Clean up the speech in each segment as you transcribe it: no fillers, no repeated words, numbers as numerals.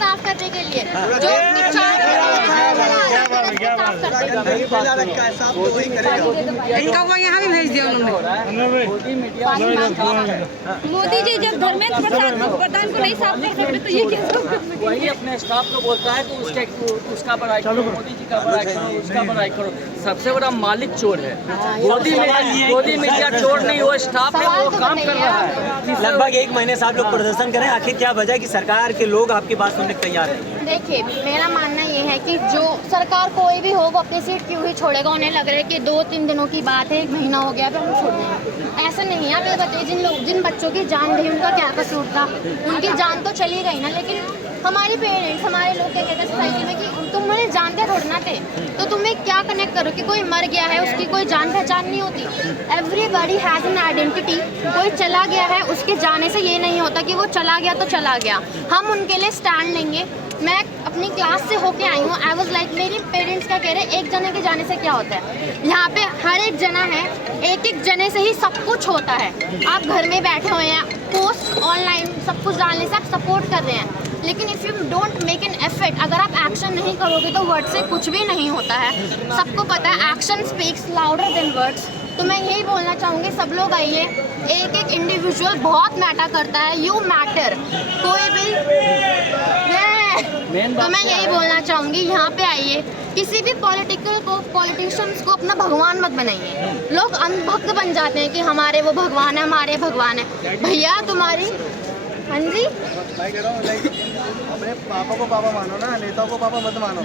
साफ करने के लिए जो उसकी चार इनका हुआ यहाँ भी भेज दिया उन्होंने। मोदी जी जब धर्मेंद्र प्रधान को नहीं साफ कर सकते तो ये कैसे? वही अपने स्टाफ को बोलता है कि उसका बड़ाई करो, मोदी जी का बड़ाई करो, उसका बड़ाई करो। सबसे बड़ा मालिक चोर है मोदी मीडिया चोर नहीं, वो स्टाफ है, वो काम कर रहा है। लगभग 1 महीने से आप लोग प्रदर्शन करें, आखिर क्या वजह है कि सरकार के लोग आपकी बात सुनने को तैयार हैं? देखिए, मेरा मानना ये है कि जो सरकार कोई भी हो वो अपनी सीट क्यों ही छोड़ेगा। उन्हें लग रहा है कि 2-3 दिनों की बात है, 1 महीना हो गया फिर हम छोड़ देंगे। ऐसा नहीं है। आप ये बताइए, जिन बच्चों की जान गई उनका क्या कसूर था? उनकी जान तो चली गई ना, लेकिन हमारी पेरेंट्स, हमारे लोग क्या कहते हैं सोसाइटी में कि तुम उन्हें जानते थोड़ना थे, तो तुम्हें क्या कनेक्ट करो कि कोई मर गया है उसकी कोई जान पहचान नहीं होती। Everybody has an identity. कोई चला गया है, उसके जाने से ये नहीं होता कि वो चला गया तो चला गया। हम उनके लिए स्टैंड लेंगे। मैं अपनी क्लास से होके आई हूँ। आई वॉज लाइक, मेरी पेरेंट्स क्या कह रहे, एक जने के जाने से क्या होता है? यहाँ पे हर एक जना है, एक जने से ही सब कुछ होता है। आप घर में बैठे हुए हैं, पोस्ट ऑनलाइन सब कुछ डालने से आप सपोर्ट कर रहे हैं, लेकिन if you don't make an effort, अगर आप एक्शन नहीं करोगे तो वर्ड से कुछ भी नहीं होता है। सबको पता है action speaks louder than words. तो मैं यही बोलना चाहूँगी, सब लोग आइए। एक इंडिविजुअल बहुत मैटर करता है। You matter. कोई भी तो मैं यही बोलना चाहूँगी, यहाँ पे आइए। किसी भी पॉलिटिशियंस को अपना भगवान मत बनाइए। लोग अंधभक्त बन जाते हैं कि हमारे वो भगवान है, हमारे भगवान है। भैया तुम्हारी, हाँ जी, अपने पापा को पापा मानो ना, नेताओं को पापा मत मानो।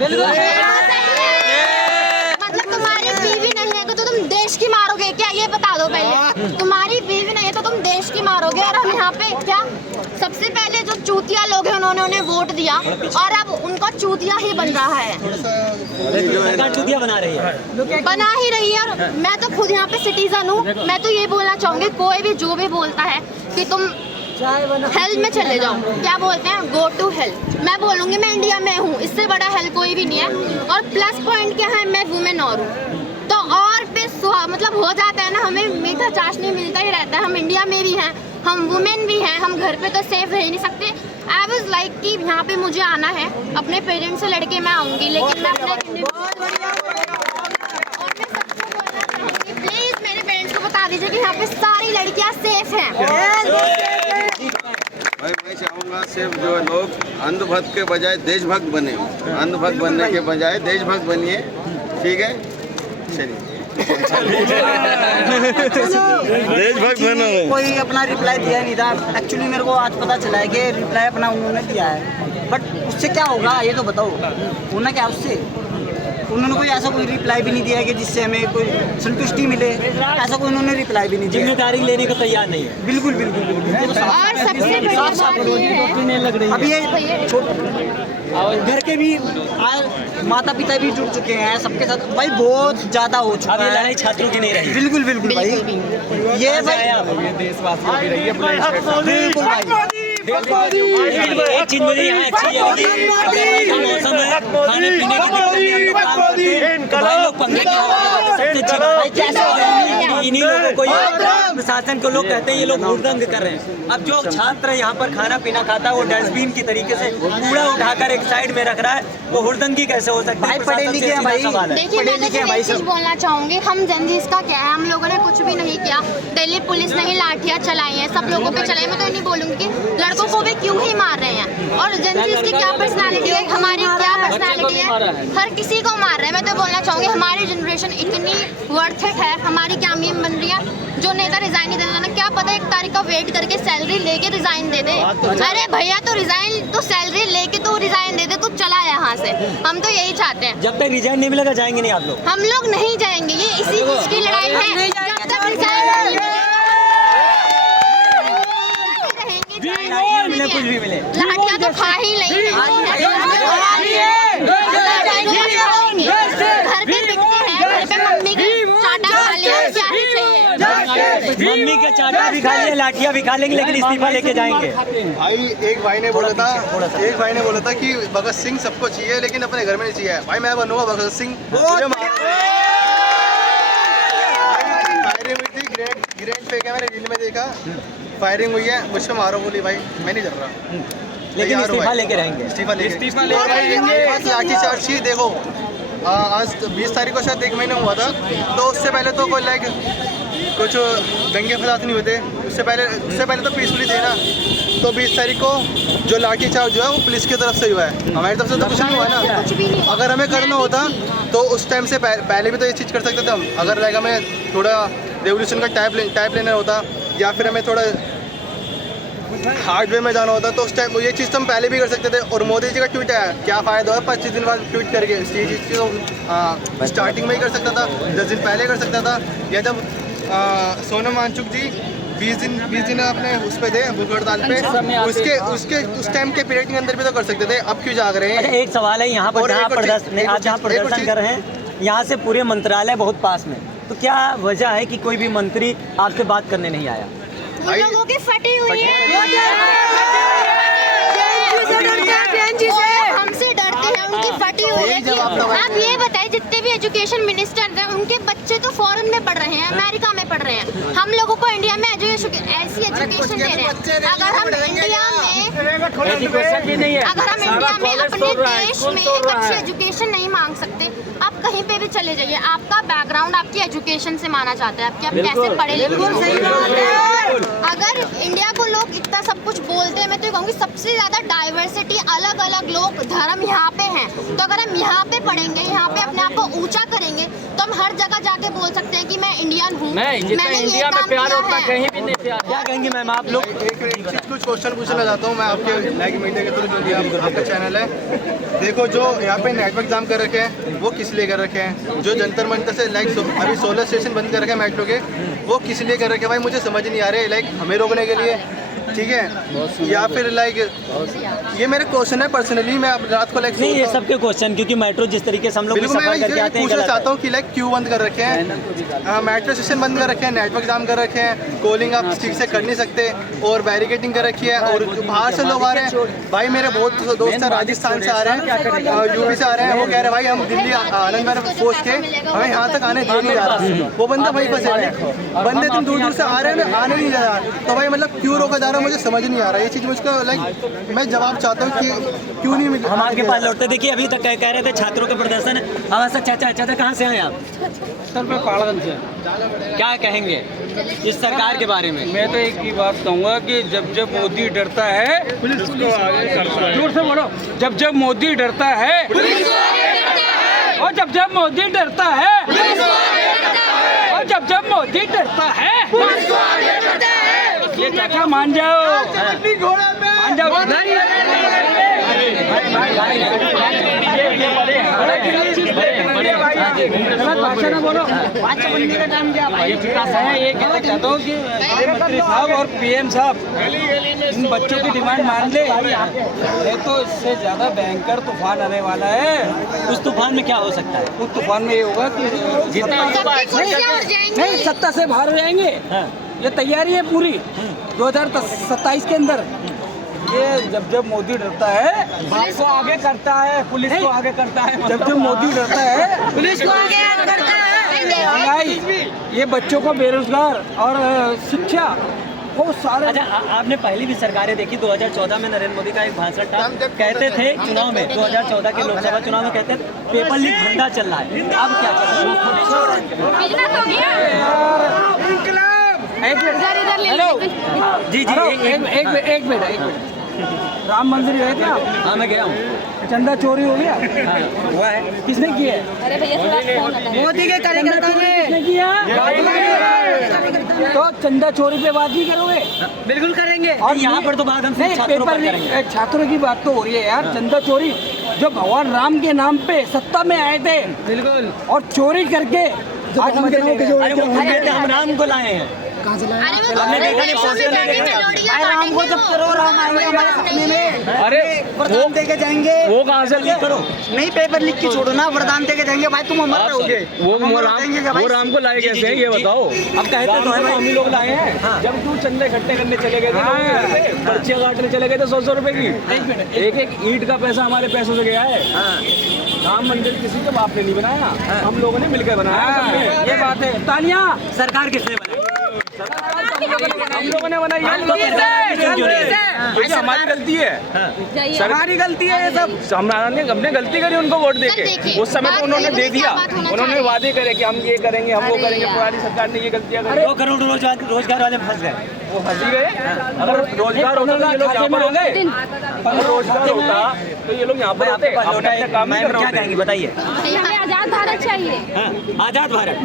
मतलब तुम्हारी बीवी नहीं है तो तुम देश की मारोगे क्या? ये बता दो पहले। तुम्हारी बीवी नहीं है तो तुम देश की मारोगे। और हम यहाँ पे क्या, सबसे पहले जो चूतिया लोग हैं उन्होंने उन्हें वोट दिया और अब उनका चूतिया ही बन रहा है। सरकार चूतिया बना रही है, बना ही रही है। और मैं तो खुद यहाँ पे सिटीजन हूँ। मैं तो ये बोलना चाहूँगी, कोई भी जो भी बोलता है कि तुम हेल में चले जाओ, क्या बोलते हैं, गो टू हेल। मैं बोलूँगी मैं इंडिया में हूँ, इससे बड़ा हेल कोई भी नहीं है। और प्लस पॉइंट क्या है, मैं वुमेन और हूँ, तो और पे मतलब हो जाता है ना, हमें मीठा चाशनी मिलता ही रहता है। हम इंडिया में भी हैं, हम वुमेन भी हैं, हम घर पे तो सेफ रह ही नहीं सकते। आई वॉज लाइक कि यहाँ पे मुझे आना है, अपने पेरेंट्स से लड़के मैं आऊँगी, लेकिन मैं अपने प्लीज़ मेरे पेरेंट्स को बता दीजिए कि यहाँ पे सारी लड़कियाँ सेफ हैं। मैं चाहूँगा सिर्फ जो लोग अंधभक्त के बजाय देशभक्त बने, अंधभक्त बनने के बजाय देशभक्त बनिए, ठीक है? चलिए देशभक्त बनो। कोई अपना रिप्लाई दिया नहीं था। एक्चुअली मेरे को आज पता चला है कि रिप्लाई अपना उन्होंने दिया है, बट उससे क्या होगा ये तो बताओ। होना क्या उससे? उन्होंने कोई ऐसा कोई रिप्लाई भी नहीं दिया है कि जिससे हमें कोई संतुष्टि मिले। ऐसा कोई उन्होंने रिप्लाई भी नहीं दिया। जिम्मेदारी लेने को तैयार नहीं है। बिल्कुल बिल्कुल बिल्कुल। और सबसे बड़ी बात ये है, अभी ये घर के भी माता पिता भी जुड़ चुके हैं सबके साथ भाई, बहुत ज्यादा हो चुका है। लड़ाई छात्रों की नहीं रही। बिल्कुल बिल्कुल भाई, ये भाई देशवासियों की रही है। बिल्कुल भाई। एक चीज मुझे यहाँ अच्छी है कि मौसम है, खाने पीने की दिक्कत नहीं, हम लोग काम करते हैं, तो भाई लोग पंखे की हवा में सबसे अच्छी बात है। इन्हीं लोगों को, ये प्रशासन को लोग कहते हैं ये लोग हुड़दंग कर रहे हैं। अब जो छात्र यहाँ पर खाना पीना खाता है वो डस्टबिन की तरीके से कूड़ा उठाकर एक साइड में रख रहा है, वो हुड़दंगी कैसे हो सकता है? पढ़े लिखे हैं भाई। देखिए, मैं तो एक चीज बोलना चाहूंगी, हम जनजीस का क्या है, हम लोगों ने कुछ भी नहीं किया। दिल्ली पुलिस ने ही लाठियां चलाई हैं, सब लोगों पे चलाई। मैं तो नहीं बोलूंगी कि लड़कों को भी क्यों ही मार रहे हैं, और जनजीस की क्या पर्सनालिटी है, हमारी क्या पर्सनालिटी है, हर किसी को मार रहे हैं। मैं तो बोलना चाहूंगी हमारी जनरेशन इतनी वर्थ इट है, हमारी क्या मीम बन रही है। जो नेता रिजाइन नहीं देता ना, क्या पता 1 तारीख का वेट करके सैलरी लेके रिजाइन दे दे। अरे भैया, तो रिजाइन तो सैलरी लेके तो रिजाइन दे दे, तू चला यहाँ से। हम तो यही चाहते हैं। जब तक रिजाइन नहीं मिलेगा जाएंगे नहीं आप लोग? हम लोग नहीं जाएंगे, ये इसी चीज की लड़ाई है। जब तक रिजाइन नहीं मिले कुछ भी मिले, लाठियां तो खा ही लेंगे, घर पे बिकते हैं, घर पे मम्मी की चाटा खा लिया, क्या ही चाहिए। मम्मी के चाटा भी खा लिए, लाठियां भी खा लेंगे, लेकिन इस्तीफा लेके जाएंगे। भाई एक भाई ने बोला था कि भगत सिंह सबको चाहिए लेकिन अपने घर में नहीं चाहिए। भाई मैं बनूंगा भगत सिंह। फायरिंग हुई थी, ग्रेनेड फेंका, मैंने रील में देखा, फायरिंग हुई है, मुझ पे मारो, बोली भाई मैं नहीं डर रहा। लेकिन तैयार हुआ इस्तीफा है। लेके रहेंगे। इस्तीफा लेके और भाई इनके पास लाठीचार्ज ही देखो, आज 20 तारीख को शायद 1 महीना हुआ था, तो उससे पहले तो कोई लाइक कुछ दंगे फसाद नहीं होते, उससे पहले तो पीसफुली थे ना। तो 20 तारीख को जो लाठीचार्ज जो है वो पुलिस की तरफ से हुआ है, हमारी तरफ से तो कुछ नहीं हुआ ना। कुछ भी नहीं। अगर हमें करना होता तो उस टाइम से पहले भी तो ये चीज़ कर सकते थे हम। अगर लाइक हमें थोड़ा रेवोल्यूशन का टाइप लेना होता या फिर हमें थोड़ा हार्ड वे में जाना होता तो उस टाइम ये चीज़ तो हम पहले भी कर सकते थे। और मोदी जी का ट्वीट है, क्या फ़ायदा है 25 दिन बाद ट्वीट करके, इस चीज़ तो स्टार्टिंग में ही कर सकता था, 10 दिन पहले कर सकता था। या जब सोनम वांगचुक जी 20 दिन अपने उस पे थे भूख हड़ताल पे, उसके उस टाइम के पीरियड के अंदर भी तो कर सकते थे। अब क्यों जाग रहे अच्छा, हैं? एक सवाल है, यहाँ पर और जहाँ एक और चीज़- प्रदर्शन एक और आप जहाँ चीज़- एक और प्रदर्शन चीज़- कर रहे हैं, यहाँ से पूरे मंत्रालय बहुत पास में, तो क्या वजह है कि कोई भी मंत्री आपसे बात करने नहीं आया? उन लोगों की फटी हुई है, हमसे डरते हैं, उनकी फटी हुई है। कि आप ये बताइए, जितने भी एजुकेशन मिनिस्टर हैं उनके बच्चे तो फॉरेन में पढ़ रहे हैं, अमेरिका में पढ़ रहे हैं। हम लोगों को इंडिया में ऐसी एजुकेशन दे रहे हैं। अगर हम इंडिया में एजुकेशन भी नहीं है, अगर हम इंडिया में अपने देश में एक अच्छी एजुकेशन नहीं मांग सकते, आप कहीं पे भी चले जाइए, आपका बैकग्राउंड आपकी एजुकेशन से माना जाता है, आपके आप कैसे पढ़े लिखे। अगर इंडिया को लोग इतना सब कुछ बोलते हैं, मैं तो ये कहूँगी सबसे ज़्यादा डाइवर्सिटी, अलग अलग लोग धर्म यहाँ पे हैं। तो अगर हम यहाँ पे पढ़ेंगे, यहाँ पे अपने आप को ऊंचा करेंगे, तो हम हर जगह जाके बोल सकते हैं कि मैं इंडियन हूँ। नहीं, जितना मैंने ये इंडिया में काम प्यार किया होता है। कहीं भी नहीं प्यार। क्या कहेंगे मैम आप लोग? एक चीज़ कुछ क्वेश्चन पूछना चाहता हूँ मैं आपके लाइक मीडिया के थ्रू, जो भी आपका चैनल है। देखो, जो यहाँ पे नेटवर्क जाम कर रखे हैं वो किस लिए कर रखे हैं? जो जंतर मंतर से लाइक अभी 16 स्टेशन बंद कर रखे हैं मेट्रो के, वो किस लिए कर रखे हैं भाई? मुझे समझ नहीं आ रहा है। लाइक हमें रोकने के लिए, ठीक है, या फिर लाइक ये मेरे क्वेश्चन है पर्सनली, मैं अब रात को लाइक नहीं, ये सबके क्वेश्चन, क्योंकि मेट्रो जिस तरीके से हम लोग भी बिल्कुल, मैं सफर करके ये आते हैं पूछना गलत है। चाहता हूँ कि लाइक क्यों बंद कर रखे हैं? मेट्रो स्टेशन बंद कर रखे हैं, नेटवर्क जाम कर रखे हैं, कॉलिंग आप ठीक से कर नहीं सकते, और बैरिकेडिंग कर रखी है। और जो बाहर से लोग आ रहे हैं भाई, मेरे बहुत दोस्त हैं राजस्थान से आ रहे हैं, यूपी से आ रहे हैं, वो कह रहे हैं भाई हम दिल्ली आनंद विहार पहुँच के हमें यहाँ तक आने दिए नहीं जा रहा। वो बंदा भाई फंसे हुए हैं, बंदे तुम दूर दूर से आ रहे हैं ना, आने नहीं जा रहा। तो भाई मतलब क्यों रोका जा रहा है, मुझे समझ नहीं आ रहा। ये चीज़ मुझको लाइक मैं जवाब चाहता हूँ कि क्यों नहीं मिल। हम आपके पास लौटते, देखिए अभी तक कह रहे थे छात्रों का प्रदर्शन है। हाँ सर, चाचा कहाँ से हैं आप? सर मैं पाड़गंज से। क्या कहेंगे इस सरकार के बारे में? मैं तो एक ही बात कहूँगा कि जब मोदी डरता है पुलिस को आगे करता है। जोर से बोलो, जब मोदी डरता है और जब मोदी डरता है और जब मोदी डरता है ये चाचा मान जाओ, मान जाओ। भाषा ना बोलो। ये कहना चाहता हूँ कि मंत्री साहब और पीएम साहब इन बच्चों की डिमांड मान ले, नहीं तो इससे ज्यादा भयंकर तूफान आने वाला है। उस तूफान में क्या हो सकता है? उस तूफान में ये होगा कि नहीं, सत्ता से बाहर हो जाएंगे। ये तैयारी है पूरी 2027 के अंदर। ये जब मोदी डरता है, बात को आगे करता है, पुलिस को आगे करता है। जब मोदी डरता है, पुलिस को आगे करता है। महंगाई, ये बच्चों को बेरोजगार और शिक्षा, वो सारे। अच्छा, आपने पहली भी सरकारें देखी। 2014 में नरेंद्र मोदी का एक भाषण था, कहते थे चुनाव में, 2014 के लोकसभा चुनाव में कहते थे पेपर लीक धंधा चल रहा है। अब क्या चल रहा है? हेलो जी एक मिनट। राम मंदिर गए थे आप? हाँ, मैं गया हूँ। चंदा चोरी हो गया? हाँ, हुआ है। किसने किया? मोदी के कार्यकर्ता ने। किसने किया? तो चंदा चोरी पे बात नहीं करोगे? बिल्कुल करेंगे। और यहाँ पर तो बात हम नहीं, छात्रों पर पेपर करेंगे। छात्रों की बात तो हो रही है यार। चंदा चोरी, जो भगवान राम के नाम पे सत्ता में आए थे, बिल्कुल, और चोरी करके आज हम अरे वो खुद कहते हैं, हम राम को लाए हैं। हमने देखा नहीं, पोस्टर में राम को जब करो, राम आएंगे हमारे सपने में, अरे वरदान दे के जाएंगे। वो कहाँ से लीक करो? नहीं, पेपर लिख के छोड़ो ना, वरदान दे के जाएंगे भाई, तुम अमर रहोगे। वो राम को लाए कैसे हैं ये बताओ? अब कहते तो है हम ही लोग लाए हैं। जब तू चंदे इकट्ठे करने चले गए थे, पर्चियाँ काटने चले गए थे 100 रुपए की, एक ईंट का पैसा हमारे पैसों से गया है। राम मंदिर किसी के बाप ने नहीं बनाया, हम लोगों ने मिलकर बनाया। ये बात है। तालियां। सरकार किसने बनाई? हम लोगों ने बनाई है, हमारी गलती है, हमारी गलती है ये सब। हमने गलती करी उनको वोट देके। उस समय तो उन्होंने दे दिया, उन्होंने वादे करे कि हम ये करेंगे, हम वो करेंगे। पुरानी सरकार ने ये गलतियां करी। 2 करोड़ रोजगार वाले फंस गए। वो फंसी गए। अगर रोजगार होता तो ये लोग यहाँ पर होते, अगर रोजगार होता तो ये लोग यहाँ पर होते। अपना काम नहीं कर रहे क्या होते। कहेंगे बताइए? हमें आजाद भारत चाहिए। हाँ, आजाद भारत।